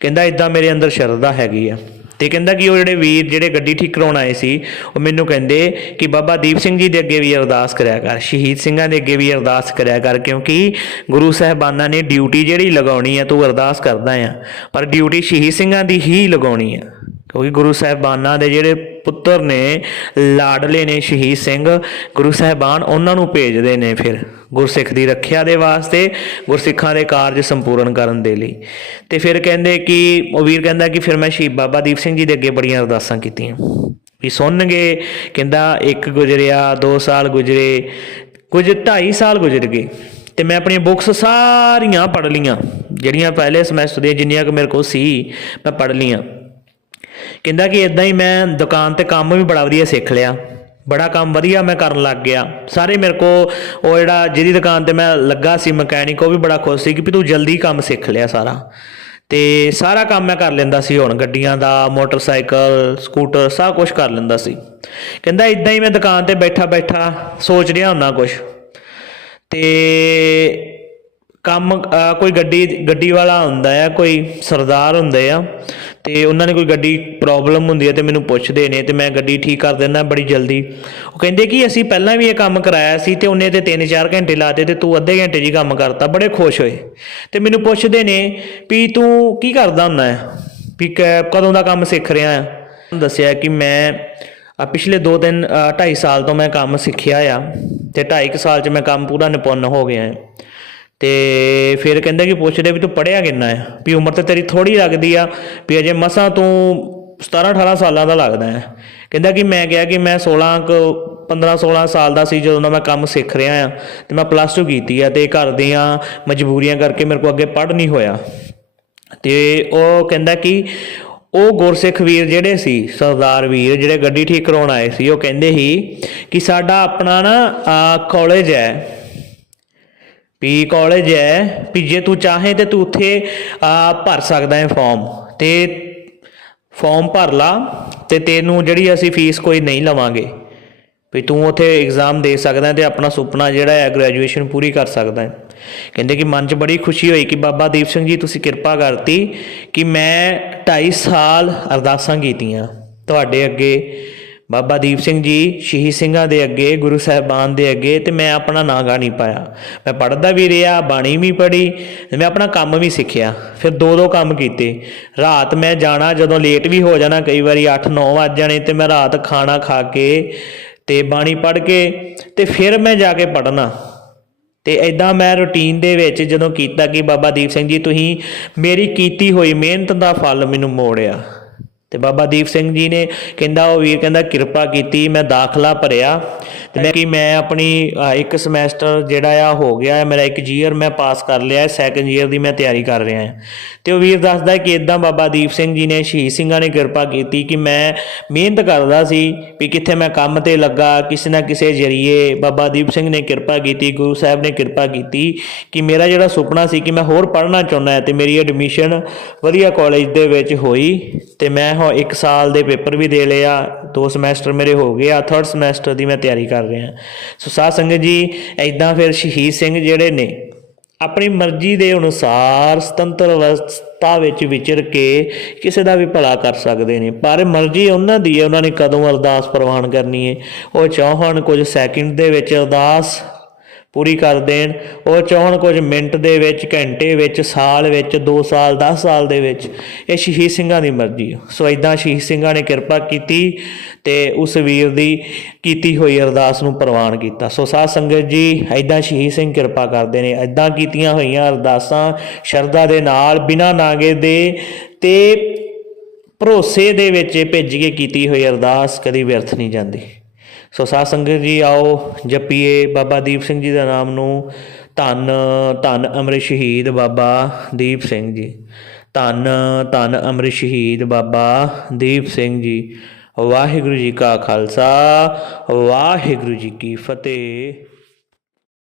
[SPEAKER 1] ਕਹਿੰਦਾ ਇਦਾਂ ਮੇਰੇ ਅੰਦਰ ਸ਼ਰਧਾ ਹੈਗੀ ਆ। ਤੇ ਕਹਿੰਦਾ ਕਿ ਉਹ ਜਿਹੜੇ ਵੀਰ, ਜਿਹੜੇ ਗੱਡੀ ਠੀਕ ਕਰਾਉਣ ਆਏ ਸੀ, ਉਹ ਮੈਨੂੰ ਕਹਿੰਦੇ ਕਿ ਬਾਬਾ ਦੀਪ ਸਿੰਘ ਜੀ ਦੇ ਅੱਗੇ ਵੀ ਅਰਦਾਸ ਕਰਿਆ ਕਰ, ਸ਼ਹੀਦ ਸਿੰਘਾਂ ਦੇ ਅੱਗੇ ਵੀ ਅਰਦਾਸ ਕਰਿਆ ਕਰ, ਕਿਉਂਕਿ ਗੁਰੂ ਸਾਹਿਬਾਨਾਂ ਨੇ ਡਿਊਟੀ ਜਿਹੜੀ ਲਗਾਉਣੀ ਆ, ਤੂੰ ਅਰਦਾਸ ਕਰਦਾ ਆ, ਪਰ ਡਿਊਟੀ ਸ਼ਹੀਦ ਸਿੰਘਾਂ ਦੀ ਹੀ ਲਗਾਉਣੀ ਆ। ਕਿਉਂਕਿ ਗੁਰੂ ਸਾਹਿਬਾਨਾਂ ਦੇ ਜਿਹੜੇ ਪੁੱਤਰ ਨੇ, ਲਾਡਲੇ ਨੇ ਸ਼ਹੀਦ ਸਿੰਘ, ਗੁਰੂ ਸਾਹਿਬਾਨ ਉਹਨਾਂ ਨੂੰ ਭੇਜਦੇ ਨੇ ਫਿਰ ਗੁਰਸਿੱਖ ਦੀ ਰੱਖਿਆ ਦੇ ਵਾਸਤੇ, ਗੁਰਸਿੱਖਾਂ ਦੇ ਕਾਰਜ ਸੰਪੂਰਨ ਕਰਨ ਦੇ ਲਈ। ਤੇ ਫਿਰ ਕਹਿੰਦੇ ਕਿ, ਉਹ ਵੀਰ ਕਹਿੰਦਾ ਕਿ ਫਿਰ ਮੈਂ ਸ਼ਹੀਦ ਬਾਬਾ ਦੀਪ ਸਿੰਘ ਜੀ ਦੇ ਅੱਗੇ ਬੜੀਆਂ ਅਰਦਾਸਾਂ ਕੀਤੀਆਂ। ਵੀ ਸੁਣਨਗੇ, ਕਹਿੰਦਾ ਇੱਕ ਗੁਜਰਿਆ 2 ਸਾਲ ਗੁਜਰੇ, ਕੁਝ 2.5 ਸਾਲ ਗੁਜ਼ਰ ਗਏ। ਤੇ ਮੈਂ ਆਪਣੀਆਂ ਬੁੱਕਸ ਸਾਰੀਆਂ ਪੜ੍ਹ ਲੀਆਂ, ਜਿਹੜੀਆਂ ਪਹਿਲੇ ਸਮੈਸਟਰ ਦੀਆਂ, ਜਿੰਨੀਆਂ ਕਿ ਮੇਰੇ ਕੋਲ ਸੀ, ਮੈਂ ਪੜ੍ਹ ਲੀਆਂ। ਕਹਿੰਦਾ ਕਿ ਇਦਾਂ ਹੀ ਮੈਂ ਦੁਕਾਨ ਤੇ ਕੰਮ ਵੀ ਬੜਾ ਵਧੀਆ ਸਿੱਖ ਲਿਆ। ਬੜਾ ਕੰਮ ਵਧੀਆ ਮੈਂ ਕਰਨ ਲੱਗ ਗਿਆ। ਸਾਰੇ ਮੇਰੇ ਕੋ ਉਹ ਜਿਹੜਾ ਜਿਹਦੀ ਦੁਕਾਨ ਤੇ ਮੈਂ ਲੱਗਾ ਸੀ, ਮਕੈਨਿਕ, ਉਹ ਵੀ ਬੜਾ ਖੁਸ਼ ਸੀ ਕਿ ਵੀ ਤੂੰ ਜਲਦੀ ਕੰਮ ਸਿੱਖ ਲਿਆ ਸਾਰਾ। ਤੇ ਸਾਰਾ ਕੰਮ ਮੈਂ ਕਰ ਲੈਂਦਾ ਸੀ, ਹੁਣ ਗੱਡੀਆਂ ਦਾ, ਮੋਟਰਸਾਈਕਲ, ਸਕੂਟਰ, ਸਭ ਕੁਝ ਕਰ ਲੈਂਦਾ ਸੀ। ਕਹਿੰਦਾ ਇਦਾਂ ਹੀ ਮੈਂ ਦੁਕਾਨ ਤੇ ਬੈਠਾ ਬੈਠਾ ਸੋਚ ਰਿਹਾ ਹੁੰਨਾ ਕੁਝ ਤੇ ਕੰਮ ਕੋਈ ਗੱਡੀ ਗੱਡੀ ਵਾਲਾ ਹੁੰਦਾ ਆ, ਕੋਈ ਸਰਦਾਰ ਹੁੰਦੇ ਆ ਤੇ ਉਹਨਾਂ ਨੇ ਕੋਈ ਗੱਡੀ ਪ੍ਰੋਬਲਮ ਹੁੰਦੀ ਹੈ ਤੇ ਮੈਨੂੰ ਪੁੱਛਦੇ ਨੇ ਤੇ ਮੈਂ ਗੱਡੀ ਠੀਕ ਕਰ ਦਿੰਦਾ ਬੜੀ ਜਲਦੀ। ਉਹ ਕਹਿੰਦੇ ਕਿ ਅਸੀਂ ਪਹਿਲਾਂ ਵੀ ਇਹ ਕੰਮ ਕਰਾਇਆ ਸੀ ਤੇ ਉਹਨੇ ਤੇ 3-4 ਘੰਟੇ ਲਾਤੇ ਤੇ ਤੂੰ ਅੱਧੇ ਘੰਟੇ 'ਚ ਹੀ ਕੰਮ ਕਰਤਾ, ਬੜੇ ਖੁਸ਼ ਹੋਏ। ਤੇ ਮੈਨੂੰ ਪੁੱਛਦੇ ਨੇ ਵੀ ਤੂੰ ਕੀ ਕਰਦਾ ਹੁੰਦਾ ਹੈ? ਵੀ ਕ- ਕਦੋਂ ਦਾ ਕੰਮ ਸਿੱਖ ਰਿਹਾ ਆ ਦੱਸਿਆ ਕਿ ਮੈਂ ਪਿਛਲੇ 2 ਦਿਨ 2.5 ਸਾਲ ਤੋਂ ਮੈਂ ਕੰਮ ਸਿੱਖਿਆ ਆ ਤੇ 2.5 ਸਾਲ 'ਚ ਮੈਂ ਕੰਮ ਪੂਰਾ ਨਿਪੁੰਨ ਹੋ ਗਿਆ ਹਾਂ। ਤੇ ਫਿਰ ਕਹਿੰਦਾ ਕਿ ਪੁੱਛਦੇ ਵੀ ਤੂੰ ਪੜਿਆ ਕਿੰਨਾ ਹੈ? ਵੀ ਉਮਰ ਤਾਂ ਤੇਰੀ ਥੋੜੀ ਲੱਗਦੀ ਆ, ਵੀ ਅਜੇ ਮਸਾਂ ਤੂੰ 17 18 ਸਾਲਾਂ ਦਾ ਲੱਗਦਾ ਹੈ। ਕਹਿੰਦਾ ਕਿ ਮੈਂ ਕਿਹਾ ਕਿ ਮੈਂ 16 ਕੁ 15 16 ਸਾਲ ਦਾ ਸੀ ਜਦੋਂ ਦਾ ਮੈਂ ਕੰਮ ਸਿੱਖ ਰਿਹਾ ਆ ਤੇ ਮੈਂ ਪਲੱਸ 2 ਕੀਤੀ ਆ ਤੇ ਘਰ ਦੀਆਂ ਮਜਬੂਰੀਆਂ ਕਰਕੇ ਮੇਰੇ ਕੋਲ ਅੱਗੇ ਪੜ੍ਹ ਨਹੀਂ ਹੋਇਆ। ਤੇ ਉਹ ਕਹਿੰਦਾ ਕਿ ਉਹ ਗੁਰਸਿੱਖ ਵੀਰ ਜਿਹੜੇ ਸੀ, ਸਰਦਾਰ ਵੀਰ ਜਿਹੜੇ ਗੱਡੀ ਠੀਕ ਕਰਾਉਣ ਆਏ ਸੀ, ਉਹ ਕਹਿੰਦੇ ਸੀ ਕਿ ਸਾਡਾ ਆਪਣਾ ਨਾ ਕਾਲਜ ਹੈ। ਵੀ ਕਾਲਜ ਹੈ, ਵੀ ਜੇ ਤੂੰ ਚਾਹੇ ਤੇ ਤੂੰ ਉੱਥੇ ਭਰ ਸਕਦਾ ਹੈ ਫਾਰਮ ਤੇ ਫਾਰਮ ਭਰ ਲਾ ਤੇ ਤੈਨੂੰ ਜਿਹੜੀ ਅਸੀਂ ਫੀਸ ਕੋਈ ਨਹੀਂ ਲਵਾਂਗੇ। ਵੀ ਤੂੰ ਉੱਥੇ ਐਗਜ਼ਾਮ ਦੇ ਸਕਦਾ ਹੈ ਤੇ ਆਪਣਾ ਸੁਪਨਾ ਜਿਹੜਾ ਹੈ ਗ੍ਰੈਜੂਏਸ਼ਨ ਪੂਰੀ ਕਰ ਸਕਦਾ ਹੈ। ਕਹਿੰਦੇ ਕਿ ਮਨ 'ਚ ਬੜੀ ਖੁਸ਼ੀ ਹੋਈ ਕਿ ਬਾਬਾ ਦੀਪ ਸਿੰਘ ਜੀ, ਤੁਸੀਂ ਕਿਰਪਾ ਕਰਤੀ ਕਿ ਮੈਂ 2.5 ਸਾਲ ਅਰਦਾਸਾਂ ਕੀਤੀਆਂ। ਤੁਹਾਡੇ ਅੱਗੇ ਬਾਬਾ ਦੀਪ ਸਿੰਘ ਜੀ, ਸ਼ਹੀਦ ਸਿੰਘਾਂ ਦੇ ਅੱਗੇ, ਗੁਰੂ ਸਾਹਿਬਾਨ ਦੇ ਅੱਗੇ ਤੇ ਮੈਂ ਆਪਣਾ ਨਾਂ ਗਾ ਨਹੀਂ ਪਾਇਆ। ਮੈਂ ਪੜ੍ਹਦਾ ਵੀ ਰਿਹਾ, ਬਾਣੀ ਵੀ ਪੜ੍ਹੀ ਮੈਂ ਆਪਣਾ ਕੰਮ ਵੀ ਸਿੱਖਿਆ। ਫਿਰ ਦੋ ਦੋ ਕੰਮ ਕੀਤੇ। ਰਾਤ ਮੈਂ ਜਾਣਾ, ਜਦੋਂ ਲੇਟ ਵੀ ਹੋ ਜਾਣਾ, ਕਈ ਵਾਰੀ 8-9 ਵੱਜ ਜਾਣੇ ਤੇ ਮੈਂ ਰਾਤ ਖਾਣਾ ਖਾ ਕੇ ਤੇ ਬਾਣੀ ਪੜ੍ਹ ਕੇ ਤੇ ਫਿਰ ਮੈਂ ਜਾ ਕੇ ਪੜ੍ਹਨਾ। ਤੇ ਐਦਾਂ ਮੈਂ ਰੁਟੀਨ ਦੇ ਵਿੱਚ ਜਦੋਂ ਕੀਤਾ ਕਿ ਬਾਬਾ ਦੀਪ ਸਿੰਘ ਜੀ, ਤੁਸੀਂ ਮੇਰੀ ਕੀਤੀ ਹੋਈ ਮਿਹਨਤ ਦਾ ਫਲ ਮੈਨੂੰ ਮੋੜਿਆ। ਤੇ ਬਾਬਾ ਦੀਪ ਸਿੰਘ ਜੀ ਨੇ ਕਹਿੰਦਾ, ਉਹ ਵੀਰ ਕਹਿੰਦਾ, ਕਿਰਪਾ ਕੀਤੀ, ਮੈਂ ਦਾਖਲਾ ਭਰਿਆ। ਤੇ ਮੈਂ ਕਿ ਮੈਂ ਆਪਣੀ ਇੱਕ ਸਮੈਸਟਰ ਜਿਹੜਾ ਆ, ਹੋ ਗਿਆ ਹੈ, ਮੇਰਾ ਇੱਕ ਜੀਅਰ ਮੈਂ ਪਾਸ ਕਰ ਲਿਆ ਹੈ ਸੈਕੰਡ ਈਅਰ ਦੀ ਮੈਂ ਤਿਆਰੀ ਕਰ ਰਿਹਾ ਹਾਂ। ਤੇ ਉਹ ਵੀਰ ਦੱਸਦਾ ਕਿ ਇਦਾਂ ਬਾਬਾ ਦੀਪ ਸਿੰਘ ਜੀ ਨੇ, ਸ਼ਹੀਦ ਸਿੰਘਾਂ ਨੇ ਕਿਰਪਾ ਕੀਤੀ ਕਿ ਮੈਂ ਮਿਹਨਤ ਕਰਦਾ ਸੀ ਵੀ ਕਿੱਥੇ ਮੈਂ ਕੰਮ ਤੇ ਲੱਗਾ, ਕਿਸੇ ਨਾ ਕਿਸੇ ਜਰੀਏ ਬਾਬਾ ਦੀਪ ਸਿੰਘ ਨੇ ਕਿਰਪਾ ਕੀਤੀ, ਗੁਰੂ ਸਾਹਿਬ ਨੇ ਕਿਰਪਾ ਕੀਤੀ ਕਿ ਮੇਰਾ ਜਿਹੜਾ ਸੁਪਨਾ ਸੀ ਕਿ ਮੈਂ ਹੋਰ ਪੜ੍ਹਨਾ ਚਾਹੁੰਦਾ ਹਾਂ ਤੇ ਮੇਰੀ ਐਡਮਿਸ਼ਨ ਵਧੀਆ ਕਾਲਜ ਦੇ ਵਿੱਚ ਹੋਈ ਤੇ ਮੈਂ ਹੋ, ਇੱਕ ਸਾਲ ਦੇ ਪੇਪਰ ਵੀ ਦੇ ਲਿਆ ਦੋ ਸਮੈਸਟਰ ਮੇਰੇ ਹੋ ਗਏ ਆ ਥਰਡ ਸਮੈਸਟਰ ਦੀ ਮੈਂ ਤਿਆਰੀ ਕਰ ਰਿਹਾ। ਸੋ ਸਾਧ ਸੰਗਤ ਜੀ ਐਦਾਂ ਫਿਰ ਸ਼ਹੀਦ ਸਿੰਘ ਜਿਹੜੇ ਨੇ, ਆਪਣੀ ਮਰਜ਼ੀ ਦੇ ਅਨੁਸਾਰ ਸੁਤੰਤਰ ਅਵਸਥਾ ਵਿੱਚ ਵਿਚਰ ਕੇ ਕਿਸੇ ਦਾ ਵੀ ਭਲਾ ਕਰ ਸਕਦੇ ਨੇ, ਪਰ ਮਰਜ਼ੀ ਉਹਨਾਂ ਦੀ ਹੈ, ਉਹਨਾਂ ਨੇ ਕਦੋਂ ਅਰਦਾਸ ਪ੍ਰਵਾਨ ਕਰਨੀ ਹੈ। ਉਹ ਚਾਹਣ ਕੁਝ ਸੈਕਿੰਡ ਦੇ ਵਿੱਚ ਅਰਦਾਸ ਪੂਰੀ ਕਰ ਦੇਣ। ਉਹ ਚਾਹਣ ਕੁਝ ਮਿੰਟ ਦੇ ਵਿੱਚ, ਘੰਟੇ ਵਿੱਚ, ਸਾਲ ਵਿੱਚ 2 ਸਾਲ 10 ਸਾਲ ਦੇ ਵਿੱਚ। ਇਹ ਸ਼ਹੀਦ ਸਿੰਘਾਂ ਦੀ ਮਰਜ਼ੀ ਆ। ਸੋ ਇਦਾਂ ਸ਼ਹੀਦ ਸਿੰਘਾਂ ਨੇ ਕਿਰਪਾ ਕੀਤੀ ਤੇ ਉਸ ਵੀਰ ਦੀ ਕੀਤੀ ਹੋਈ ਅਰਦਾਸ ਨੂੰ ਪ੍ਰਵਾਨ ਕੀਤਾ। ਸੋ ਸਾਧ ਸੰਗਤ ਜੀ ਇਦਾਂ ਸ਼ਹੀਦ ਸਿੰਘ ਕਿਰਪਾ ਕਰਦੇ ਨੇ। ਇਦਾਂ ਕੀਤੀਆਂ ਹੋਈਆਂ ਅਰਦਾਸਾਂ ਸ਼ਰਧਾ ਦੇ ਨਾਲ, ਬਿਨਾਂ ਨਾਗੇ ਦੇ ਤੇ ਭਰੋਸੇ ਦੇ ਵਿੱਚ ਇਹ ਭੇਜ ਕੇ ਕੀਤੀ ਹੋਈ ਅਰਦਾਸ ਕਦੀ ਵਿਅਰਥ ਨਹੀਂ ਜਾਂਦੀ। ਸੋ ਸਾਧ ਸੰਗਤ ਜੀ ਆਓ, ਜਪੀਏ ਬਾਬਾ ਦੀਪ ਸਿੰਘ ਜੀ ਦਾ ਨਾਮ ਨੂੰ। ਧੰਨ ਧੰਨ ਅੰਮ੍ਰਿਤ ਸ਼ਹੀਦ ਬਾਬਾ ਦੀਪ ਸਿੰਘ ਜੀ। ਧੰਨ ਧੰਨ ਅੰਮ੍ਰਿਤ ਸ਼ਹੀਦ ਬਾਬਾ ਦੀਪ ਸਿੰਘ ਜੀ। ਵਾਹਿਗੁਰੂ ਜੀ ਕਾ ਖਾਲਸਾ, ਵਾਹਿਗੁਰੂ ਜੀ ਕੀ ਫਤਿਹ।